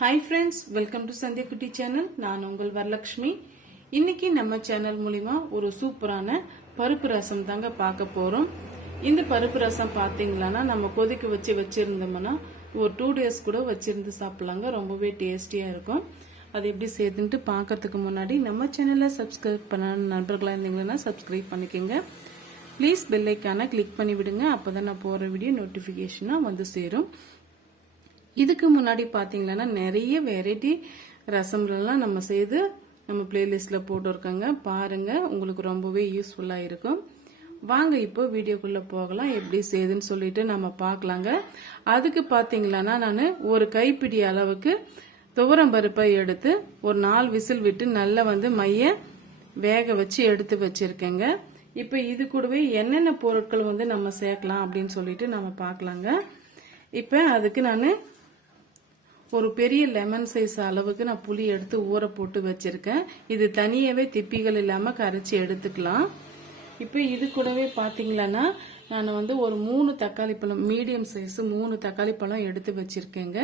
Hi friends welcome to Sandhya Kutty channel நான் உங்கள் வரலட்சுமி இன்னைக்கு நம்ம சேனல் மூலிமா ஒரு சூப்பரான பருப்பு ரசம் தாங்க பார்க்க போகிறோம் இந்த பருப்பு ரசம் பார்த்தீங்களான்னா நம்ம கொதிக்க வச்சு வச்சிருந்தோம்னா ஒரு டூ டேஸ் கூட வச்சிருந்து சாப்பிட்லாங்க. ரொம்பவே டேஸ்டியாக இருக்கும். அது எப்படி சேர்த்துன்ட்டு பார்க்கறதுக்கு முன்னாடி நம்ம சேனலை சப்ஸ்கிரைப் பண்ண நண்பர்களாக இருந்தீங்கன்னா சப்ஸ்கிரைப் பண்ணிக்கோங்க. ப்ளீஸ் பெல்லைக்கான கிளிக் பண்ணி விடுங்க அப்போ தான் நான் போகிற வீடியோ நோட்டிஃபிகேஷனாக வந்து சேரும். இதுக்கு முன்னாடி பார்த்தீங்கன்னா நிறைய வெரைட்டி ரசம்லாம் நம்ம செய்து நம்ம பிளேலிஸ்டில் போட்டிருக்கோங்க. பாருங்கள் உங்களுக்கு ரொம்பவே யூஸ்ஃபுல்லாக இருக்கும். வாங்க இப்போ வீடியோக்குள்ளே போகலாம். எப்படி செய்யுதுன்னு சொல்லிட்டு நம்ம பார்க்கலாங்க. அதுக்கு பார்த்தீங்களான்னா நான் ஒரு கைப்பிடி அளவுக்கு துவரம் பருப்பை எடுத்து ஒரு நாலு விசில் விட்டு நல்லா வந்து மைய வேக வச்சு எடுத்து வச்சுருக்கேங்க. இப்போ இது கூடவே என்னென்ன பொருட்கள் வந்து நம்ம சேர்க்கலாம் அப்படின்னு சொல்லிட்டு நம்ம பார்க்கலாங்க. இப்போ அதுக்கு நான் ஒரு பெரிய லெமன் சைஸ் அளவுக்கு நான் புளி எடுத்து ஊற போட்டு வச்சிருக்கேன். இது தனியாகவே திப்பிகள் இல்லாம கரைச்சி எடுத்துக்கலாம். இப்போ இது கூடவே பாத்தீங்களன்னா நான் வந்து ஒரு மூணு தக்காளி பழம் மீடியம் சைஸ் மூணு தக்காளி பழம் எடுத்து வச்சிருக்கேங்க.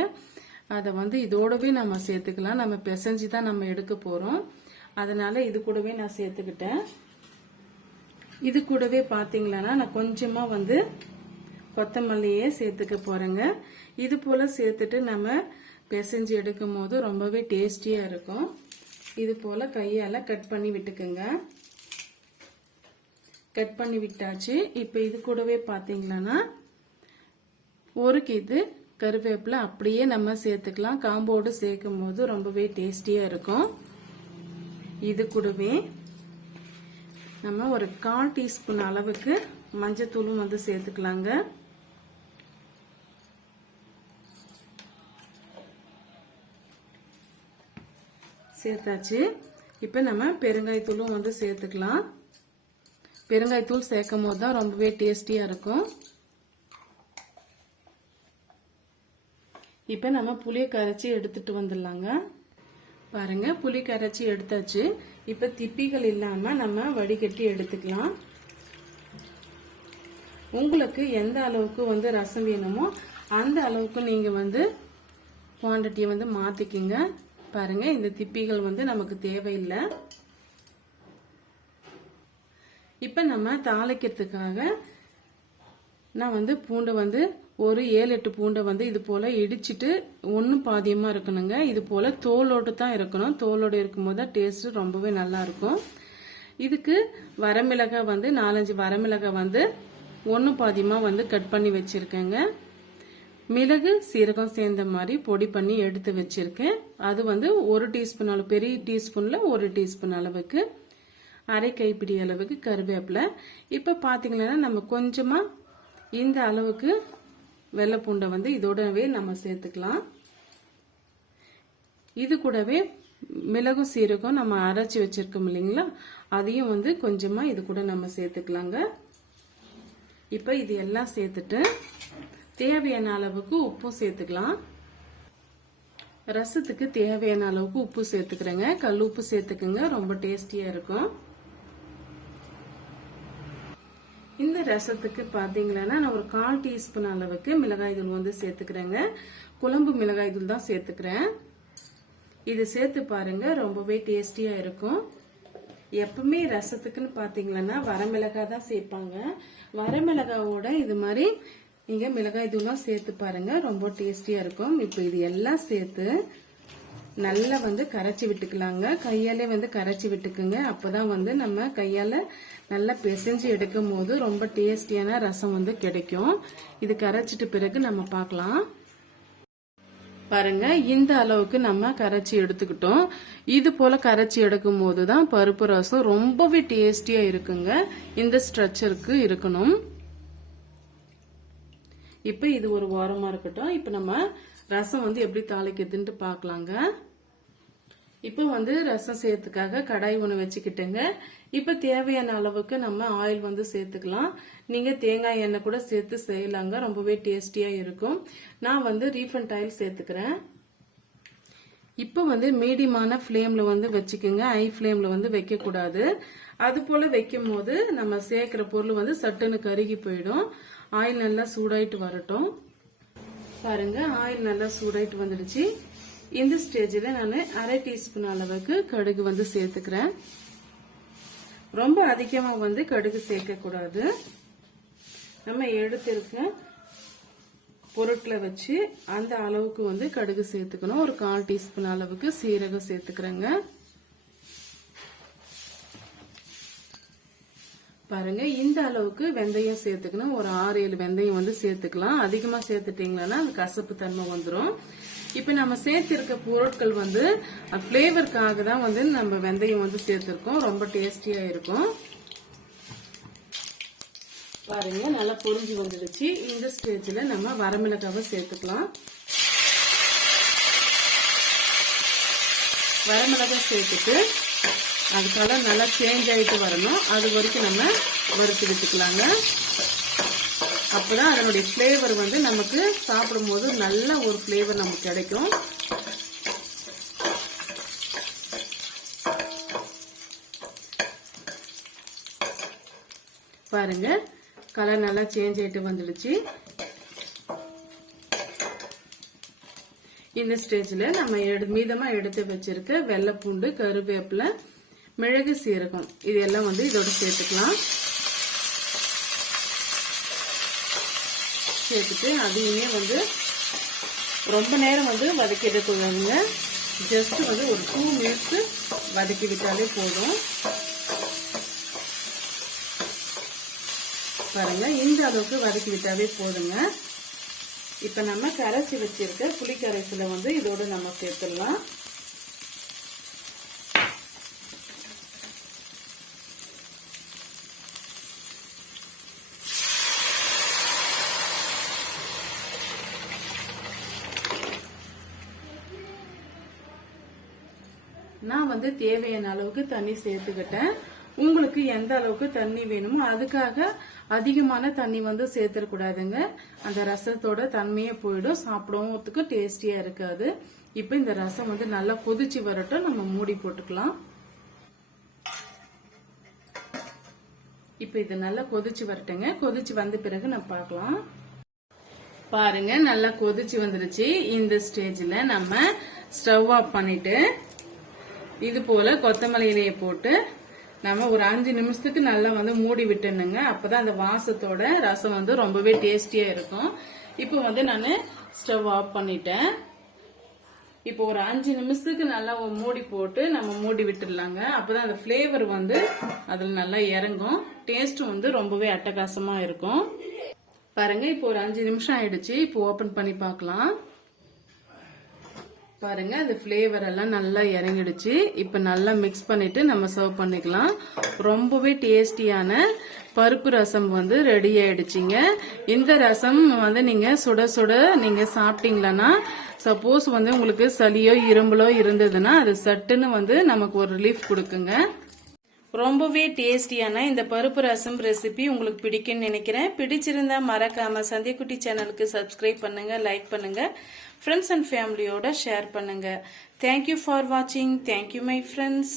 அதை வந்து இதோடவே நம்ம சேர்த்துக்கலாம். நம்ம பிசைஞ்சு தான் நம்ம எடுக்க போறோம். அதனால இது கூடவே நான் சேர்த்துக்கிட்டேன். இது கூடவே பாத்தீங்களன்னா நான் கொஞ்சமா வந்து கொத்தமல்லியே சேர்த்துக்க போறேங்க. இது போல சேர்த்துட்டு நம்ம பிசைஞ்சு எடுக்கும் போது ரொம்பவே டேஸ்டியாக இருக்கும். இது போல் கையால் கட் பண்ணி விட்டுக்குங்க. கட் பண்ணி விட்டாச்சு. இப்போ இது கூடவே பார்த்தீங்கன்னா ஒரு கீது கருவேப்பிலை அப்படியே நம்ம சேர்த்துக்கலாம். காம்போடு சேர்க்கும் போது ரொம்பவே டேஸ்டியாக இருக்கும். இது கூடவே நம்ம ஒரு கால் டீஸ்பூன் அளவுக்கு மஞ்சத்தூளும் வந்து சேர்த்துக்கலாங்க. சேர்த்தாச்சு. இப்போ நம்ம பெருங்காயத்தூளும் வந்து சேர்த்துக்கலாம். பெருங்காயத்தூள் சேர்க்கும் போது தான் ரொம்பவே டேஸ்டியாக இருக்கும். இப்போ நம்ம புளியை கரைச்சி எடுத்துட்டு வந்துடலாங்க. பாருங்க புளி கரைச்சி எடுத்தாச்சு. இப்போ திப்பிகள் இல்லாமல் நம்ம வடிகட்டி எடுத்துக்கலாம். உங்களுக்கு எந்த அளவுக்கு வந்து ரசம் வேணுமோ அந்த அளவுக்கு நீங்கள் வந்து குவான்டிட்டியை வந்து மாற்றிக்கிங்க பாருங்க இந்த திப்பிகள் வந்து நமக்கு தேவையில்லை. இப்போ நம்ம தாளிக்கிறதுக்காக நான் வந்து பூண்டை வந்து ஒரு ஏழு எட்டு பூண்டை வந்து இது போல இடிச்சிட்டு ஒன்றும் பாதியமாக இருக்கணுங்க. இது போல தோலோடு தான் இருக்கணும். தோலோடு இருக்கும்போது தான் டேஸ்ட் ரொம்பவே நல்லா இருக்கும். இதுக்கு வரமிளகாய் வந்து நாலஞ்சு வரமிளகாய் வந்து ஒன்று பாதியமாக வந்து கட் பண்ணி வச்சிருக்கேங்க. மிளகு சீரகம் சேர்ந்த மாதிரி பொடி பண்ணி எடுத்து வச்சிருக்கேன். அது வந்து ஒரு டீஸ்பூன் அளவு பெரிய டீஸ்பூன்ல ஒரு டீஸ்பூன் அளவுக்கு அரை கைப்பிடி அளவுக்கு கருவேப்பிலை. இப்போ பார்த்தீங்கன்னா நம்ம கொஞ்சமாக இந்த அளவுக்கு வெள்ளைப்பூண்டை வந்து இதோடவே நம்ம சேர்த்துக்கலாம். இது கூடவே மிளகும் சீரகம் நம்ம அரைச்சி வச்சிருக்கோம் இல்லைங்களா? அதையும் வந்து கொஞ்சமாக இது கூட நம்ம சேர்த்துக்கலாங்க. இப்போ இது எல்லாம் சேர்த்துட்டு தேவையான அளவுக்கு உப்பும் சேர்த்துக்கலாம். ரசத்துக்கு தேவையான அளவுக்கு உப்பு சேர்த்துக்கிறேங்க. கல் உப்பு சேர்த்துக்குங்க. ரொம்ப டேஸ்டியா இருக்கும். இந்த ரசத்துக்கு பாத்தீங்கன்னா நான் ஒரு கால் டீஸ்பூன் அளவுக்கு மிளகாய் தூள் வந்து சேர்த்துக்கிறேங்க. குழம்பு மிளகாய் தூள் தான் சேர்த்துக்கிறேன். இது சேர்த்து பாருங்க. ரொம்பவே டேஸ்டியா இருக்கும். எப்பவுமே ரசத்துக்குன்னு பாத்தீங்கன்னா வரமிளகாய் தான் சேர்ப்பாங்க. வரமிளகாவோட இது மாதிரி நீங்கள் மிளகாய் தூள்லாம் சேர்த்து பாருங்கள் ரொம்ப டேஸ்டியாக இருக்கும். இப்போ இது எல்லாம் சேர்த்து நல்லா வந்து கரைச்சி விட்டுக்கலாங்க. கையாலே வந்து கரைச்சி விட்டுக்குங்க. அப்போதான் வந்து நம்ம கையால் நல்லா பிசைஞ்சு எடுக்கும் போது ரொம்ப டேஸ்டியான ரசம் வந்து கிடைக்கும். இது கரைச்சிட்டு பிறகு நம்ம பார்க்கலாம். பாருங்க இந்த அளவுக்கு நம்ம கரைச்சி எடுத்துக்கிட்டோம். இது போல கரைச்சி எடுக்கும் போது தான் பருப்பு ரசம் ரொம்பவே டேஸ்டியா இருக்குங்க. இந்த ஸ்ட்ரக்சருக்கு இருக்கணும். இப்போ இது ஒரு வாரமா இருக்கட்டும். இப்போ நம்ம ரசம் வந்து எப்படி தாளிக்கிறதுன்ட்டு பார்க்கலாங்க. இப்போ வந்து ரசம் சேர்த்துக்காக கடாய் ஒன்று வச்சுக்கிட்டேங்க. இப்போ தேவையான அளவுக்கு நம்ம ஆயில் வந்து சேர்த்துக்கலாம். நீங்க தேங்காய் எண்ணெய் கூட சேர்த்து செய்யலாங்க. ரொம்பவே டேஸ்டியா இருக்கும். நான் வந்து ரீஃபண்ட் ஆயில் சேர்த்துக்கிறேன். இப்போ வந்து மீடியமான ஃப்ளேமில் வந்து வச்சுக்கோங்க. ஹை ஃப்ளேமில் வந்து வைக்க கூடாது. அது போல வைக்கும் போது நம்ம சேர்க்கிற பொருள் வந்து சட்டுன்னு கருகி போயிடும். ஆயில் நல்லா சூடாயிட்டு வரட்டும். பாருங்க ஆயில் நல்லா சூடாயிட்டு வந்துடுச்சு. இந்த ஸ்டேஜில் நான் அரை டீஸ்பூன் அளவுக்கு கடுகு வந்து சேர்த்துக்கிறேன். ரொம்ப அதிகமாக வந்து கடுகு சேர்க்கக்கூடாது நம்ம எடுத்திருக்க பொருட்களை வச்சு அந்த அளவுக்கு வந்து கடுகு சேர்த்துக்கணும். ஒரு கால் டீஸ்பூன் அளவுக்கு சீரகம் சேர்த்துக்கிறேங்க. பாருங்க இந்த அளவுக்கு வெந்தயம் சேர்த்துக்கணும். ஒரு ஆறு ஏழு வெந்தயம் வந்து சேர்த்துக்கலாம். அதிகமா சேர்த்துட்டீங்கன்னா அந்த கசப்பு தன்மை வந்துடும் இப்ப நம்ம சேர்த்திருக்க பொருட்கள் வந்து பிளேவருக்காக தான் வந்து நம்ம வெந்தயம் வந்து சேர்த்திருக்கோம். ரொம்ப டேஸ்டியா இருக்கும். பாருங்க நல்லா பொரிஞ்சு வந்துடுச்சு. இந்த ஸ்டேஜ்ல நம்ம வரமிளகாவை சேர்த்துக்கலாம். வரமிளகாய் சேர்த்துட்டு அது கலர் நல்லா சேஞ்ச் ஆகிட்டு வரணும். அது வரைக்கும் நம்ம வறுத்து விட்டுக்கலாங்க. அப்பதான் அதனுடைய ஃப்ளேவர் வந்து நமக்கு சாப்பிடும்போது நல்ல ஒரு ஃப்ளேவர் நமக்கு கிடைக்கும். பாருங்க கலர் நல்லா சேஞ்ச் ஆகிட்டு வந்துடுச்சு. இந்த ஸ்டேஜில் நம்ம எடு மீதமாக எடுத்து வச்சிருக்க வெள்ளைப்பூண்டு கருவேப்பிலை மிளகு சீரகம். இது எல்லாம் வந்து இதோட சேர்த்துக்கலாம். சேர்த்துட்டு அதையுமே வந்து ரொம்ப நேரம் வந்து வதக்கிட கூடாதுங்க ஜஸ்ட் வந்து ஒரு டூ மினிட்ஸ் வதக்கி விட்டாலே போதும். பாருங்க இந்த அளவுக்கு வதக்கி விட்டாலே போதுங்க. இப்ப நம்ம கரைச்சி வச்சிருக்க புளி கரைசலை வந்து இதோட நம்ம சேர்த்துடலாம். நான் வந்து தேவையான அளவுக்கு தண்ணி சேர்த்துக்கிட்டேன். உங்களுக்கு எந்த அளவுக்கு தண்ணி வேணுமோ அதுக்காக அதிகமான தண்ணி வந்து சேர்த்துடக்கூடாதுங்க. அந்த ரசத்தோட தன்மையே போயிடும். சாப்பிடறதுக்கு டேஸ்டியா இருக்காது. இப்போ இந்த ரசம் வந்து நல்லா கொதிச்சு வரட்டும். நம்ம மூடி போட்டுக்கலாம். இப்போ இது நல்லா கொதிச்சு வரட்டுங்க. கொதிச்சு வந்த பிறகு நம்ம பார்க்கலாம். பாருங்க நல்லா கொதிச்சு வந்துருச்சு. இந்த ஸ்டேஜ்ல நம்ம ஸ்டவ் ஆஃப் பண்ணிட்டு இது போல கொத்தமல்லி இலையை போட்டு நம்ம ஒரு அஞ்சு நிமிஷத்துக்கு நல்லா வந்து மூடி விட்டுனுங்க அப்பதான் அந்த வாசத்தோட ரசம் வந்து ரொம்பவே டேஸ்டியா இருக்கும். இப்போ வந்து நான் ஸ்டவ் ஆஃப் பண்ணிட்டேன். இப்போ ஒரு அஞ்சு நிமிஷத்துக்கு நல்லா மூடி போட்டு நம்ம மூடி விட்டுடலாங்க. அப்பதான் அந்த ஃப்ளேவர் வந்து அதில் நல்லா இறங்கும். டேஸ்ட் வந்து ரொம்பவே அட்டகாசமா இருக்கும். பாருங்க இப்போ ஒரு அஞ்சு நிமிஷம் ஆயிடுச்சு. இப்போ ஓபன் பண்ணி பார்க்கலாம். பாருங்க அந்த ஃப்ளேவர் எல்லாம் நல்லா இறங்கிடுச்சு. இப்போ நல்லா மிக்ஸ் பண்ணிட்டு நம்ம சர்வ் பண்ணிக்கலாம். ரொம்பவே டேஸ்டியான பருப்பு ரசம் வந்து ரெடி ஆயிடுச்சுங்க. இந்த ரசம் வந்து நீங்க சுட சுட நீங்க சாப்பிட்டீங்களன்னா சப்போஸ் வந்து உங்களுக்கு சளியோ இரும்பலோ இருந்ததுன்னா அது சட்டுன்னு வந்து நமக்கு ஒரு ரிலீஃப் கொடுக்குங்க. ரொம்பவே டேஸ்டியான இந்த பருப்பு ரசம் ரெசிபி உங்களுக்கு பிடிக்கும்னு நினைக்கிறேன். பிடிச்சிருந்தா மறக்காம சந்தியக்குட்டி சேனலுக்கு சப்ஸ்கிரைப் பண்ணுங்க லைக் பண்ணுங்க. ஃப்ரெண்ட்ஸ் அண்ட் ஃபேமிலியோட ஷேர் பண்ணுங்க. தேங்க்யூ ஃபார் வாட்சிங் தேங்க்யூ மை ஃப்ரெண்ட்ஸ்